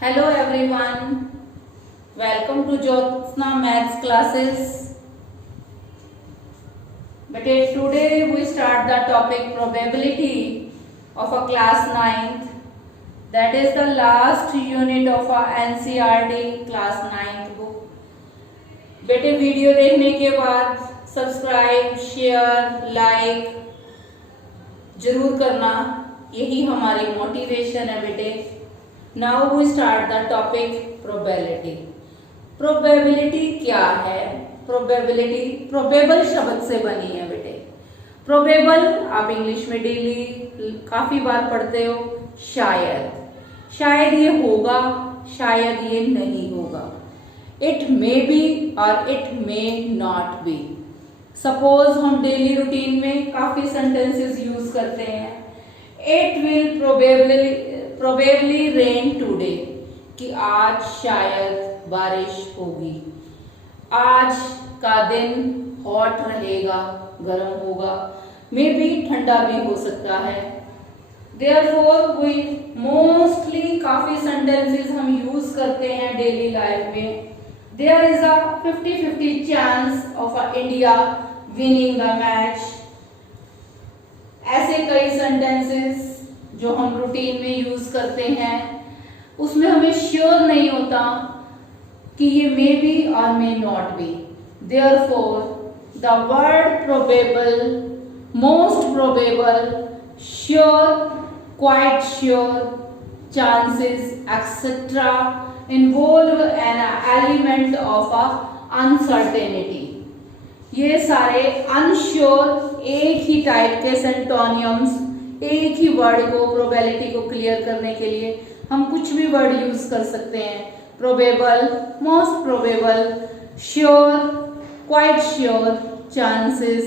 Hello everyone, welcome to Jyotsna Maths classes. But today we start the topic probability of a class 9th. That is the last unit of our NCERT class 9th book. बेटे video देखने के बाद subscribe, share, like जरूर करना, यही हमारी motivation है बेटे. Now we start the topic probability. Probability क्या है? प्रोबेबिलिटी प्रोबेबल शब्द से बनी है बेटे. प्रोबेबल आप इंग्लिश में डेली काफी बार पढ़ते हो. शायद, शायद ये होगा, शायद ये नहीं होगा. इट मे बी और it may not be. Suppose हम डेली रूटीन में काफी सेंटेंसेस यूज करते हैं. It will probably rain today, कि आज शायद बारिश होगी. आज का दिन हॉट रहेगा, गर्म होगा. मे बी ठंडा भी हो सकता है. देयरफॉर वी मोस्टली काफी सेंटेंसेस हम यूज करते हैं डेली लाइफ में. There is a 50-50 chance of India winning the match. ऐसे कई सेंटेंसेस जो हम रूटीन में यूज करते हैं, उसमें हमें श्योर नहीं होता कि ये मे बी और may not be. Therefore the word probable, most probable, sure, quite sure, chances etcetera involve an element of a uncertainty. ये सारे अनश्योर एक ही टाइप के सेंटोनियम्स, एक ही वर्ड को, प्रोबेबिलिटी को क्लियर करने के लिए हम कुछ भी वर्ड यूज कर सकते हैं. Probable, most probable, sure, quite sure, chances,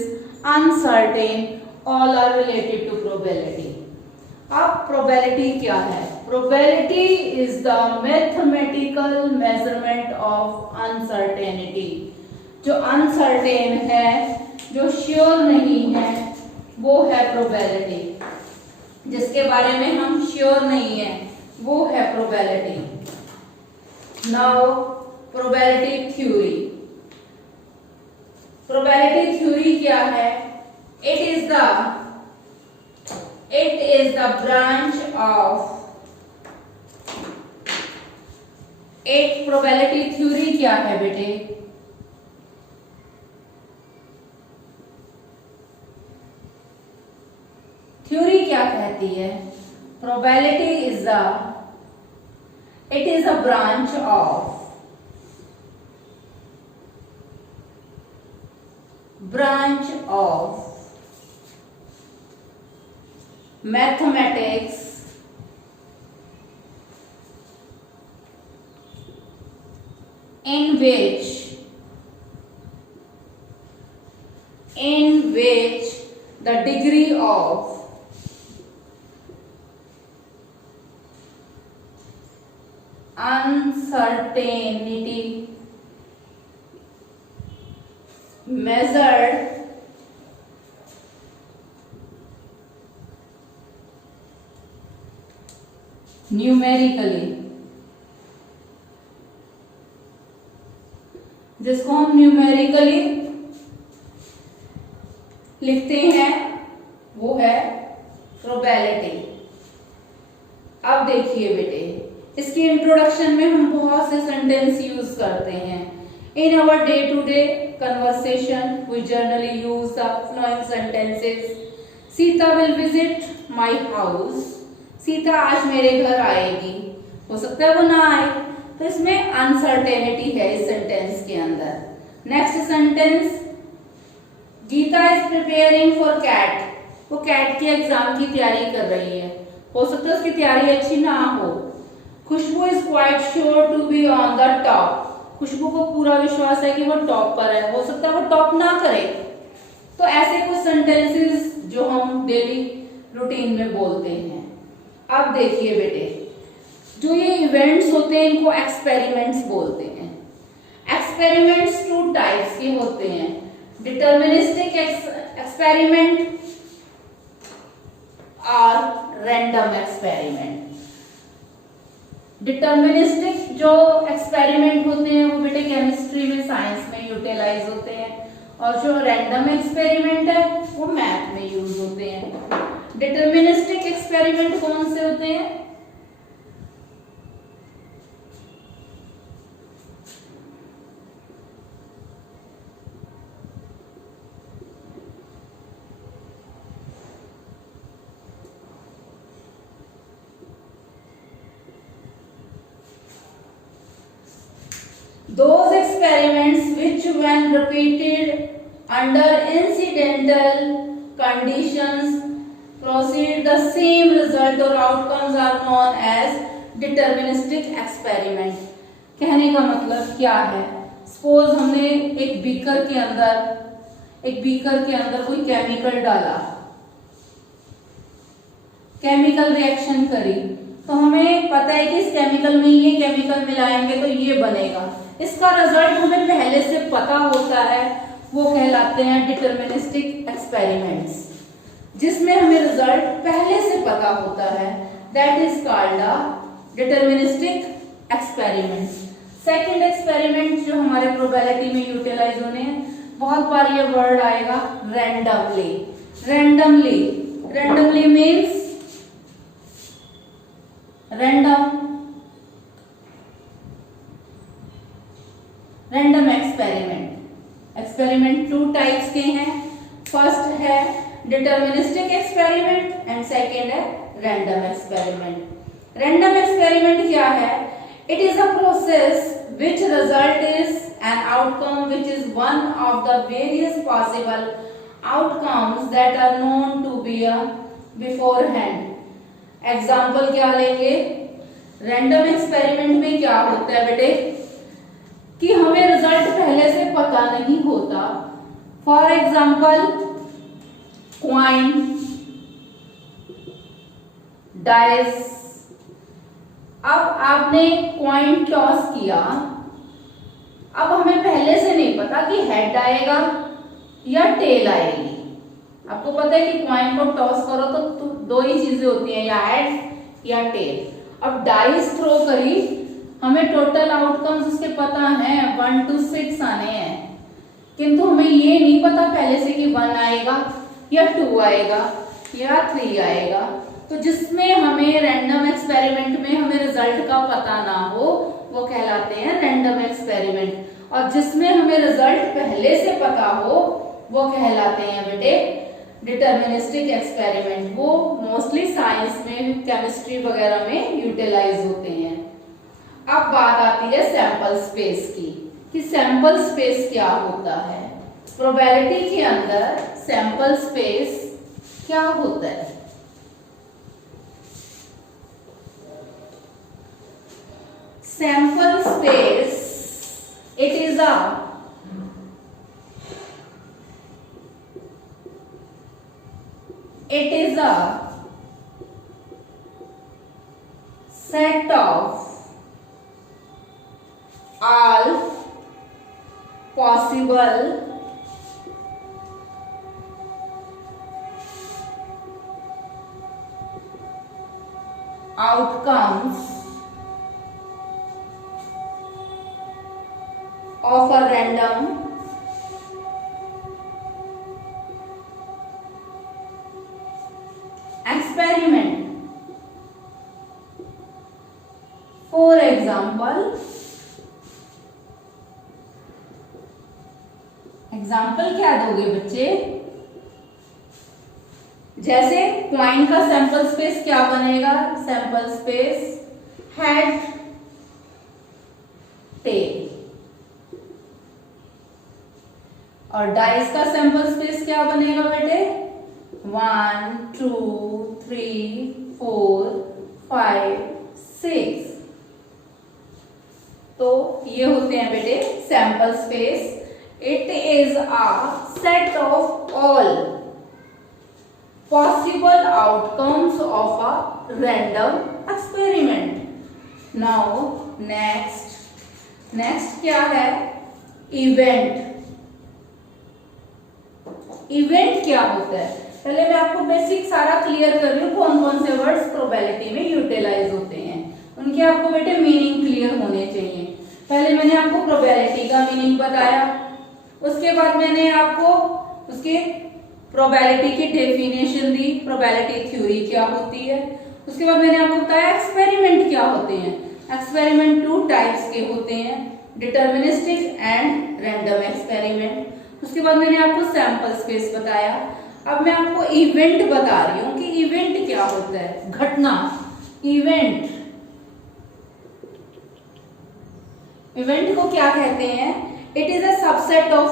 uncertain, all are related to probability. अब प्रोबेबिलिटी क्या है? Probability is the mathematical measurement of uncertainty. जो अनसर्टेन है, जो श्योर नहीं है, वो है प्रोबेबिलिटी. जिसके बारे में हम श्योर नहीं है, वो है probability. Now probability theory. Probability theory क्या है? It is the branch of. एक प्रोबेबिलिटी थ्योरी क्या है बेटे? थ्योरी क्या कहती है? Probability is a branch of mathematics in which the degree of uncertainty measured numerically, जिसको हम न्यूमेरिकली लिखते हैं, वो है प्रोबेबिलिटी. अब देखिए बेटे, इसकी इंट्रोडक्शन में हम बहुत से सेंटेंस यूज करते हैं. In our day to day conversation we generally use the following sentences. Sita will visit my house. Sita आज मेरे घर आएगी. हो सकता है वो ना आए, तो इसमें अनसर्टेनिटी है इस सेंटेंस के अंदर. Next sentence, Gita is preparing for CAT. वो कैट के एग्जाम की तैयारी कर रही है. हो सकता है उसकी तैयारी अच्छी ना हो. Khushboo is quite sure to be on the top. Khushboo को पूरा विश्वास है कि वो टॉप पर है. हो सकता है वो टॉप ना करे. तो ऐसे कुछ सेंटेंसेस जो हम डेली रूटीन में बोलते हैं. अब देखिए बेटे, जो ये इवेंट्स होते हैं, इनको एक्सपेरिमेंट्स बोलते हैं. एक्सपेरिमेंट्स 2 टाइप्स के होते हैं. डिटर्मिनिस्टिक एक्सपेरिमेंट और रैंडम एक्सपेरिमेंट. डिटर्मिनिस्टिक जो एक्सपेरिमेंट होते हैं वो बेटे केमिस्ट्री में, साइंस में यूटिलाइज होते हैं, और जो रैंडम एक्सपेरिमेंट है वो मैथ में यूज होते हैं। डिटर्मिनिस्टिक एक्सपेरिमेंट कौन से होते हैं? Those experiments which when repeated under incidental conditions proceed the same result or outcomes are known as deterministic experiment। कहने का मतलब क्या है? सपोज हमने एक बीकर के अंदर कोई केमिकल डाला, केमिकल रिएक्शन करी, तो हमें पता है कि इस केमिकल में ये केमिकल मिलाएंगे तो ये बनेगा, इसका रिजल्ट हमें पहले से पता होता है, वो कहलाते हैं डिटर्मिनिस्टिक एक्सपेरिमेंट्स। जिसमें हमें रिजल्ट पहले से पता होता है, that is called a deterministic experiment. Second experiment जो हमारे प्रोबेबिलिटी में यूटिलाइज होने हैं, बहुत बार ये वर्ड आएगा randomly. Randomly means random experiment two types के हैं। फर्स्ट है डिटर्मिनिस्टिक एक्सपेरिमेंट एंड सेकेंड है रैंडम एक्सपेरिमेंट। रैंडम एक्सपेरिमेंट क्या है? It is a process which result is an outcome which is one of the various possible outcomes that are known to be beforehand। Example क्या लेंगे? Random experiment में क्या होता है बेटे कि हमें रिजल्ट पहले से पता नहीं होता। For example coin, dice. अब आपने क्वाइन टॉस किया, अब हमें पहले से नहीं पता कि हेड आएगा या टेल आएगी। आपको पता है कि क्वाइन को टॉस करो तो दो ही चीजें होती हैं, या हेड या टेल। अब डाइस थ्रो करी, हमें टोटल आउटकम्स उसके पता हैं, 1 to 6 आने हैं, किंतु हमें ये नहीं पता पहले से कि 1 आएगा या 2 आएगा या 3 आएगा। तो जिसमें हमें रैंडम एक्सपेरिमेंट में हमें रिजल्ट का पता ना हो वो कहलाते हैं रैंडम एक्सपेरिमेंट, और जिसमें हमें रिजल्ट पहले से पता हो वो कहलाते हैं बेटे डिटर्मिनिस्टिक एक्सपेरिमेंट। वो मोस्टली साइंस में, केमिस्ट्री वगैरह में यूटिलाइज होते हैं। अब बात आती है सैंपल स्पेस की, कि सैंपल स्पेस क्या होता है। प्रोबेबिलिटी के अंदर सैंपल स्पेस क्या होता है? Sample space, it is a set of all possible outcomes of a random experiment। For example क्या दोगे बच्चे? जैसे क्वाइन का सैंपल स्पेस क्या बनेगा? Sample space head tail. और डाइस का सैंपल स्पेस क्या बनेगा बेटे? 1 2 3 4 5 6। तो ये होते हैं बेटे sample space. It is a set of all possible outcomes of a random experiment. Now next क्या है? इवेंट। इवेंट क्या होता है? पहले मैं आपको बेसिक सारा क्लियर कर रही हूँ, कौन कौन से वर्ड्स प्रोबेबिलिटी में यूटिलाइज होते हैं। उनके आपको बेटे मीनिंग क्लियर होने चाहिए। पहले मैंने आपको प्रोबेबिलिटी का मीनिंग बताया, उसके बाद मैंने आपको उसके प्रोबेबिलिटी की डेफिनेशन दी, प्रोबेबिलिटी थ्योरी क्या होती है। उसके बाद मैंने आपको बताया एक्सपेरिमेंट क्या होते हैं। एक्सपेरिमेंट 2 टाइप्स के होते हैं, डिटर्मिनिस्टिक एंड रैंडम एक्सपेरिमेंट। उसके बाद मैंने आपको सैंपल स्पेस बताया। अब मैं आपको इवेंट बता रही हूं कि इवेंट क्या होता है, घटना। इवेंट, इवेंट को क्या कहते हैं? It is a subset of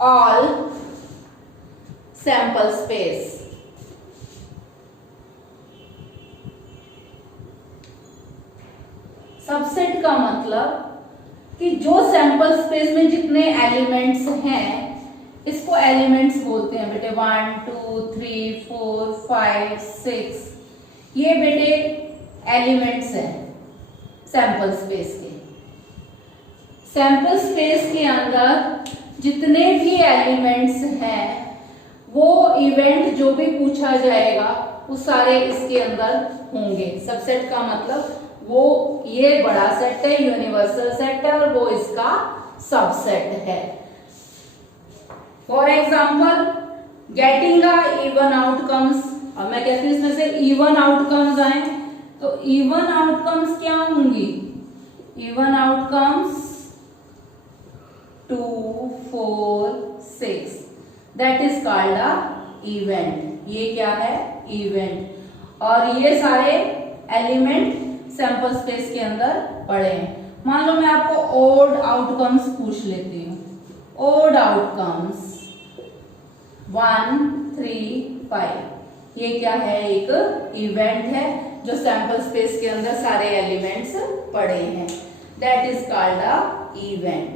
all sample space. Subset का मतलब कि जो सैंपल स्पेस में जितने एलिमेंट्स हैं, इसको एलिमेंट्स बोलते हैं बेटे। 1 2 3 4 5 6, ये बेटे एलिमेंट्स हैं सैंपल स्पेस के। सैंपल स्पेस के अंदर जितने भी एलिमेंट्स हैं, वो इवेंट जो भी पूछा जाएगा वो सारे इसके अंदर होंगे। सबसेट का मतलब वो ये बड़ा सेट है, यूनिवर्सल सेट है, और वो इसका सबसेट है। For example, getting a even outcomes. अब मैं कहती हूँ इसमें से इवन आउटकम्स आए, तो इवन आउटकम्स क्या होंगी? Even outcomes 2 4 6, that is called a event. ये क्या है? इवेंट। और ये सारे एलिमेंट सैंपल स्पेस के अंदर पड़े हैं। मान लो मैं आपको ओड आउटकम्स पूछ लेती हूँ। ओड आउटकम्स 1 3 5, ये क्या है? एक इवेंट है जो सैंपल स्पेस के अंदर सारे एलिमेंट्स पड़े हैं, that is called a event.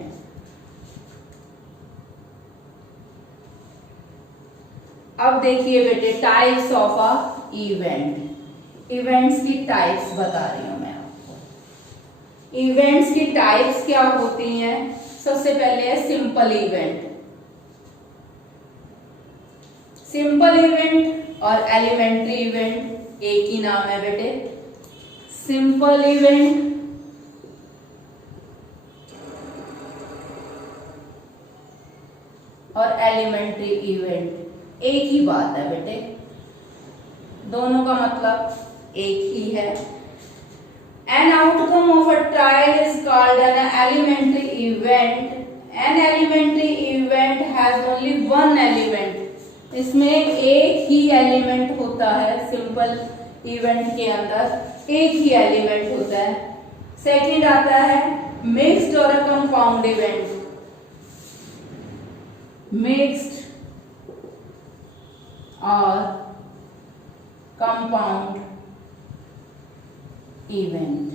अब देखिए बेटे, types of a event. Events की टाइप्स बता रही हूं मैं आपको। इवेंट्स की टाइप्स क्या होती हैं? सबसे पहले है सिंपल इवेंट। सिंपल इवेंट और एलिमेंट्री इवेंट एक ही नाम है बेटे। सिंपल इवेंट और एलिमेंट्री इवेंट एक ही बात है बेटे, दोनों का मतलब एक ही है। An outcome of a trial is called an elementary event. An elementary event has only one element. इसमें एक ही एलिमेंट होता है। सिंपल इवेंट के अंदर एक ही एलिमेंट होता है। सेकंड आता है मिक्स्ड और अ कंपाउंड इवेंट। मिक्स्ड और कंपाउंड इवेंट।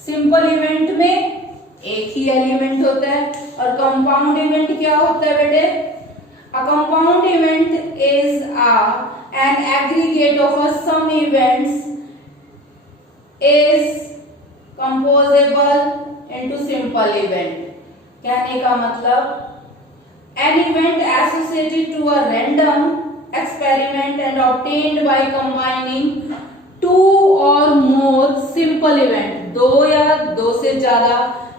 सिंपल इवेंट में एक ही एलिमेंट होता है, और कंपाउंड इवेंट क्या होता है बेटे? A compound event is an aggregate of some events is composable into simple event. कहने का मतलब an event associated to a random experiment and obtained by combining two or more simple event, दो या दो से ज्यादा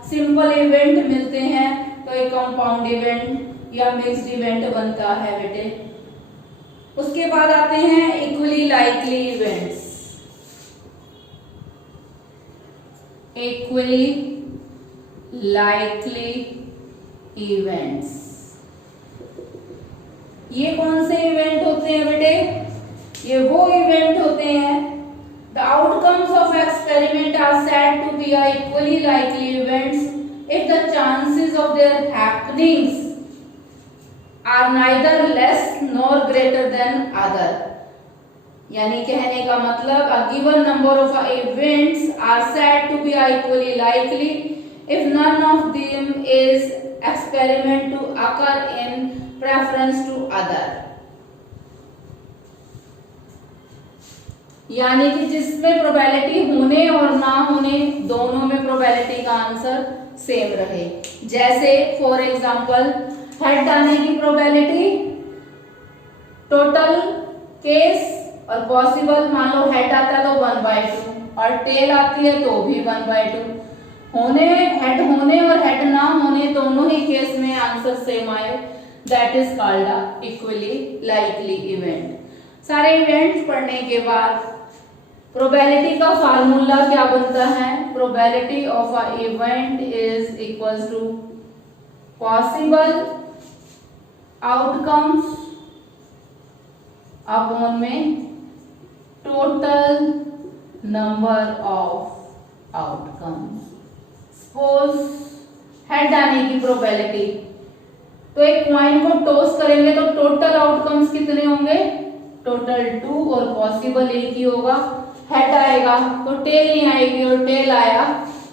सिंपल इवेंट मिलते हैं तो एक कंपाउंड इवेंट या मिक्स्ड इवेंट बनता है बेटे। उसके बाद आते हैं equally likely events. Equally likely events, ये कौन से इवेंट होते हैं बेटे? ये वो इवेंट होते हैं, the outcomes of experiment are said to be equally likely events if the chances of their happenings are neither less nor greater than other. यानी कहने का मतलब a given number of events are said to be equally likely if none of them is experiment to occur in preference to other। यानी कि जिसमें probability होने और ना होने दोनों में प्रोबेबिलिटी का आंसर सेम रहे। जैसे फॉर एग्जांपल हेड आने की प्रोबेबिलिटी, टोटल केस और पॉसिबल, मान लो हेड आता है तो 1/2 और टेल आती है तो भी 1/2। होने, हेड होने और हेड ना होने दोनों ही केस में आंसर सेम आए, that is called a equally likely event. सारे इवेंट्स पढ़ने के बाद प्रोबेबिलिटी का फार्मूला क्या बनता है? Probability of a event is equals to possible outcomes upon में total number of outcomes. Suppose head आने की प्रोबेबिलिटी, तो एक कॉइन को टॉस करेंगे तो टोटल आउटकम्स कितने होंगे? टोटल 2 और पॉसिबल एक ही होगा। हेड आएगा तो टेल नहीं आएगी और टेल आया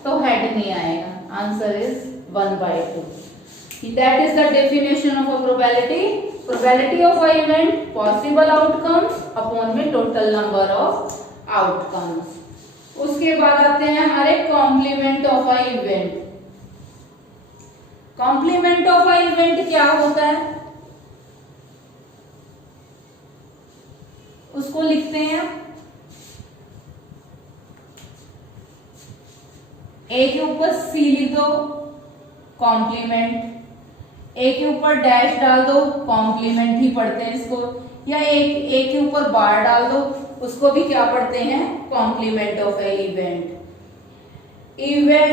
तो हेड नहीं आएगा। Answer is 1/2। That is the definition of a probability. Probability of a event, possible outcomes upon में total number of outcomes. उसके बाद आते हैं हमारे complement of a event. Complement of a event क्या होता है? उसको लिखते हैं ए के ऊपर सी लिख दो कॉम्प्लीमेंट, ए के ऊपर डैश डाल दो कॉम्प्लीमेंट ही पढ़ते हैं इसको, या एक ए के ऊपर बार डाल दो उसको भी क्या पढ़ते हैं? Complement of a event.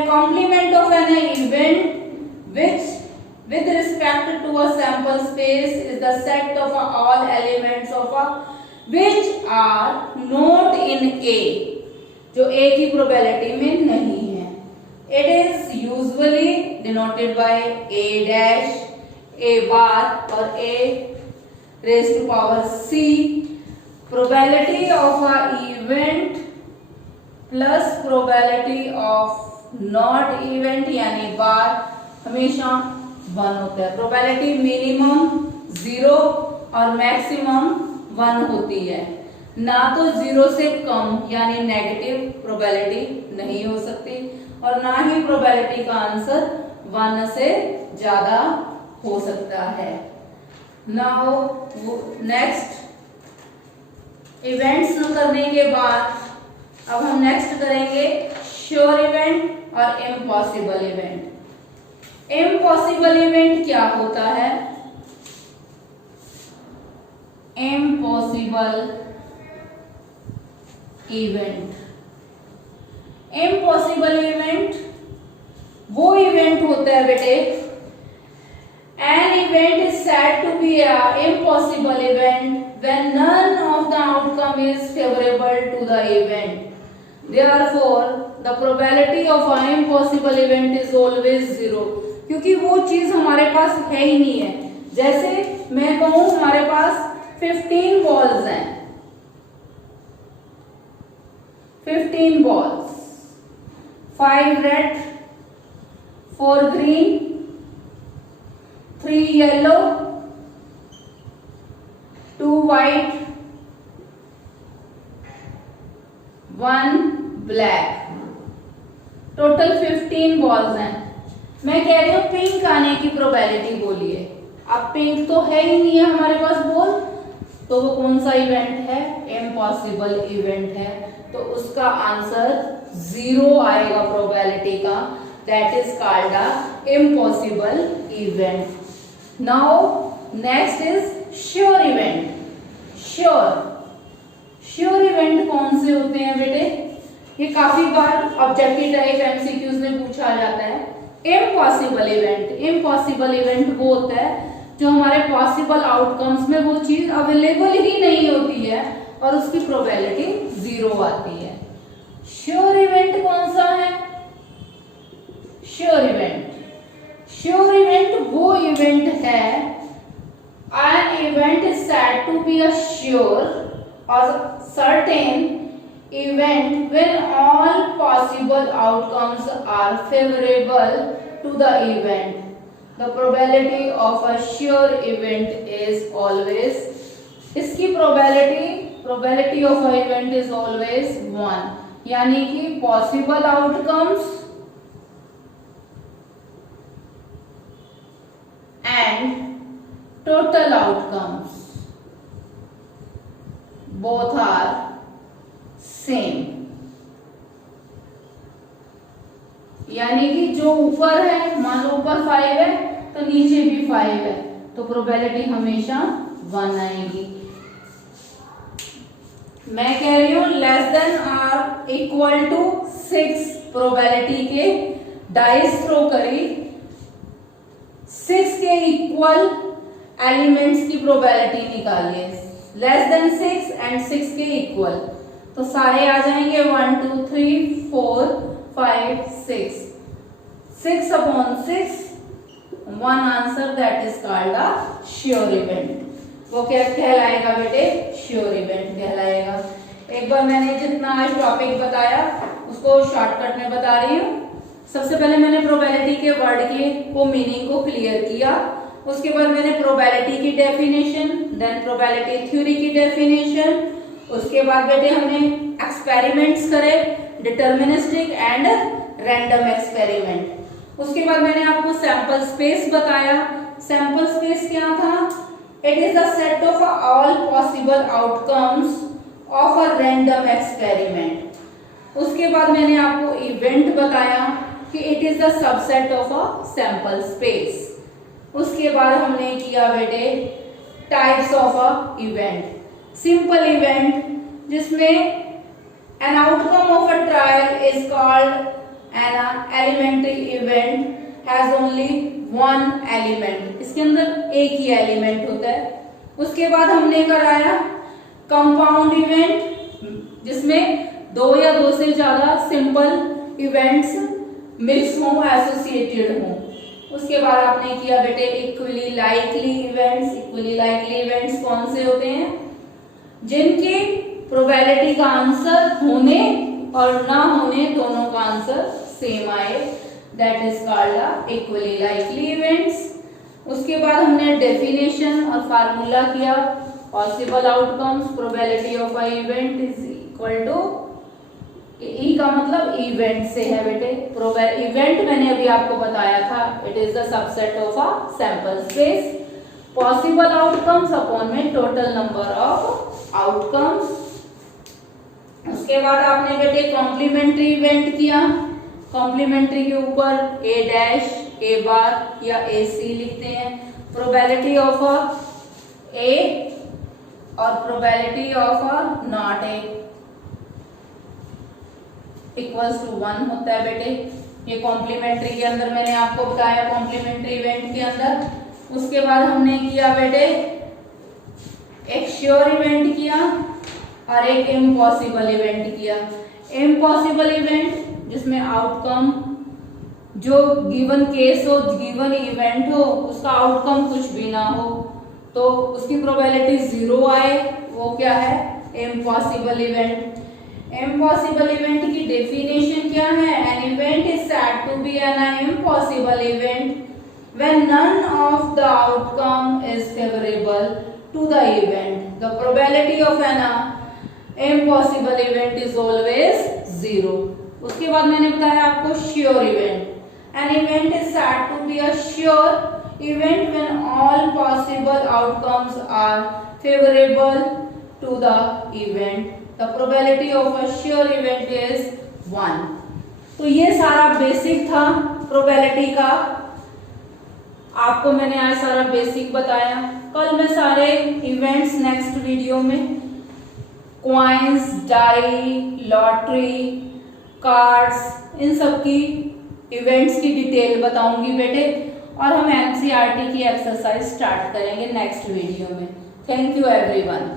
Complement of an event which with respect to a sample space is the set of all elements of a which are not in A, जो A की प्रोबेबिलिटी में नहीं है। It is usually denoted by A dash, A bar और A raised to power C। Probability of a event plus probability of not event यानी bar हमेशा 1 होता है। प्रोबेबिलिटी मिनिमम 0 और मैक्सिमम 1 होती है, ना तो 0 से कम यानी नेगेटिव प्रोबेबिलिटी नहीं हो सकती और ना ही प्रोबेबिलिटी का आंसर 1 से ज्यादा हो सकता है। नाउ नेक्स्ट इवेंट्स करने के बाद अब हम नेक्स्ट करेंगे श्योर इवेंट और इम्पॉसिबल इवेंट। इम्पॉसिबल इवेंट क्या होता है? इम्पॉसिबल इवेंट, इम्पॉसिबल इवेंट वो इवेंट होता है बेटे, an event is said to be a impossible event when none of the outcome is favourable to the event. Therefore, the probability of an impossible event is always 0, क्योंकि वो चीज हमारे पास है ही नहीं है। जैसे मैं कहूं हमारे पास 15 बॉल्स हैं, 15 balls, 5 red, 4 green, 3 yellow, 2 white, 1 black, total 15 balls हैं। मैं कह रही हूं पिंक आने की प्रोबेबिलिटी बोलिए, अब पिंक तो है ही नहीं है हमारे पास बॉल, तो वो कौन सा इवेंट है? इम्पॉसिबल इवेंट है, तो उसका आंसर 0 आएगा प्रोबेबिलिटी का, that is called a impossible event. Now next is sure event. Sure event कौन से होते हैं बेटे? ये काफी बार ऑब्जेक्टिव टाइप एमसीक्यूज में पूछा जाता है। इम्पॉसिबल इवेंट वो होता है जो हमारे पॉसिबल आउटकम्स में वो चीज अवेलेबल ही नहीं होती है और उसकी प्रोबेबिलिटी 0 आती है। श्योर इवेंट कौन सा है? श्योर इवेंट वो इवेंट है, an event is said to be a sure or certain event when all possible outcomes are favorable to the event. The probability of a sure event is always, इसकी probability of a event is always 1, यानी कि possible outcomes and total outcomes both are same, यानी कि जो ऊपर है, मान लो ऊपर 5 है तो नीचे भी 5 है, तो प्रोबेबिलिटी हमेशा 1 आएगी। मैं कह रही हूं less than or equal to 6 probability के डाइस थ्रो करी, 6 के इक्वल एलिमेंट्स की प्रोबेबिलिटी निकालिए, लेस देन 6 एंड 6 के इक्वल, तो सारे आ जाएंगे 1 2 3 4 5 6, 6 upon 6, one answer that is called a sure event। वो क्या कहलाएगा बेटे? श्योर इवेंट कहलाएगा। एक बार मैंने जितना आज टॉपिक बताया उसको शॉर्टकट में बता रही हूँ। सबसे पहले मैंने प्रोबेबिलिटी के वर्ड को मीनिंग को क्लियर किया, उसके बाद मैंने प्रोबेबिलिटी की डेफिनेशन, देन प्रोबेबिलिटी थ्योरी की डेफिनेशन, उसके बाद बेटे हमने एक्सपेरिमेंट्स करे, डिटर्मिनिस्टिक एंड रैंडम एक्सपेरिमेंट। उसके बाद मैंने आपको सैंपल स्पेस बताया। सैंपल स्पेस क्या था? It is the set of all possible outcomes of a random experiment. उसके बाद मैंने आपको इवेंट बताया कि it is the subset of a sample space. उसके बाद हमने किया बेटे types of a event. Simple event जिसमें an outcome of a trial is called an elementary event has only one element, इसके अंदर एक ही एलिमेंट होता है। उसके बाद हमने कराया कंपाउंड इवेंट जिसमें 2 या 2 से ज्यादा सिंपल इवेंट्स मिक्स हों, एसोसिएटेड हों। उसके बाद आपने किया बेटे equally likely events. Equally likely events कौन से होते हैं? जिनकी प्रोबेबिलिटी का आंसर होने और ना होने दोनों का आंसर सेम आए, that is called equally likely events. उसके बाद हमने डेफिनेशन और फार्मूला किया। Possible outcomes probability of a event is equal to, E का मतलब इवेंट से है बेटे। इवेंट मैंने अभी आपको बताया था, it is the subset of a sample space. Possible outcomes upon में टोटल नंबर ऑफ आउटकम्स। उसके बाद आपने बेटे कॉम्प्लीमेंट्री इवेंट किया। कॉम्प्लीमेंट्री के ऊपर ए डैश, ए बार या ए सी लिखते हैं। प्रोबेबिलिटी ऑफ अ ए और probability of a not A equals to 1 होता है बेटे। ये कॉम्प्लीमेंट्री के अंदर मैंने आपको बताया, कॉम्प्लीमेंट्री इवेंट के अंदर। उसके बाद हमने किया बेटे एक श्योर इवेंट किया और एक इम्पॉसिबल इवेंट किया। इम्पॉसिबल इवेंट जिसमें आउटकम जो गिवन केस हो, गिवन इवेंट हो, उसका आउटकम कुछ भी ना हो तो उसकी प्रोबेबिलिटी 0 आए, वो क्या है? Impossible event. इम्पॉसिबल इवेंट की डेफिनेशन क्या है? An event is said to be an impossible event when none of the outcome is favourable to the event. The probability of an impossible event is always 0। उसके बाद मैंने बताया आपको sure event. An event is said to be a sure event when all possible outcomes are favourable to the event. The probability of a sure event is 1। तो ये सारा basic था probability का, आपको मैंने आज सारा बेसिक बताया। कल मैं सारे इवेंट्स नेक्स्ट वीडियो में क्वाइंस, डाई, लॉटरी, कार्ड्स, इन सब की इवेंट्स की डिटेल बताऊंगी बेटे, और हम एनसीईआरटी की एक्सरसाइज स्टार्ट करेंगे नेक्स्ट वीडियो में। Thank you everyone.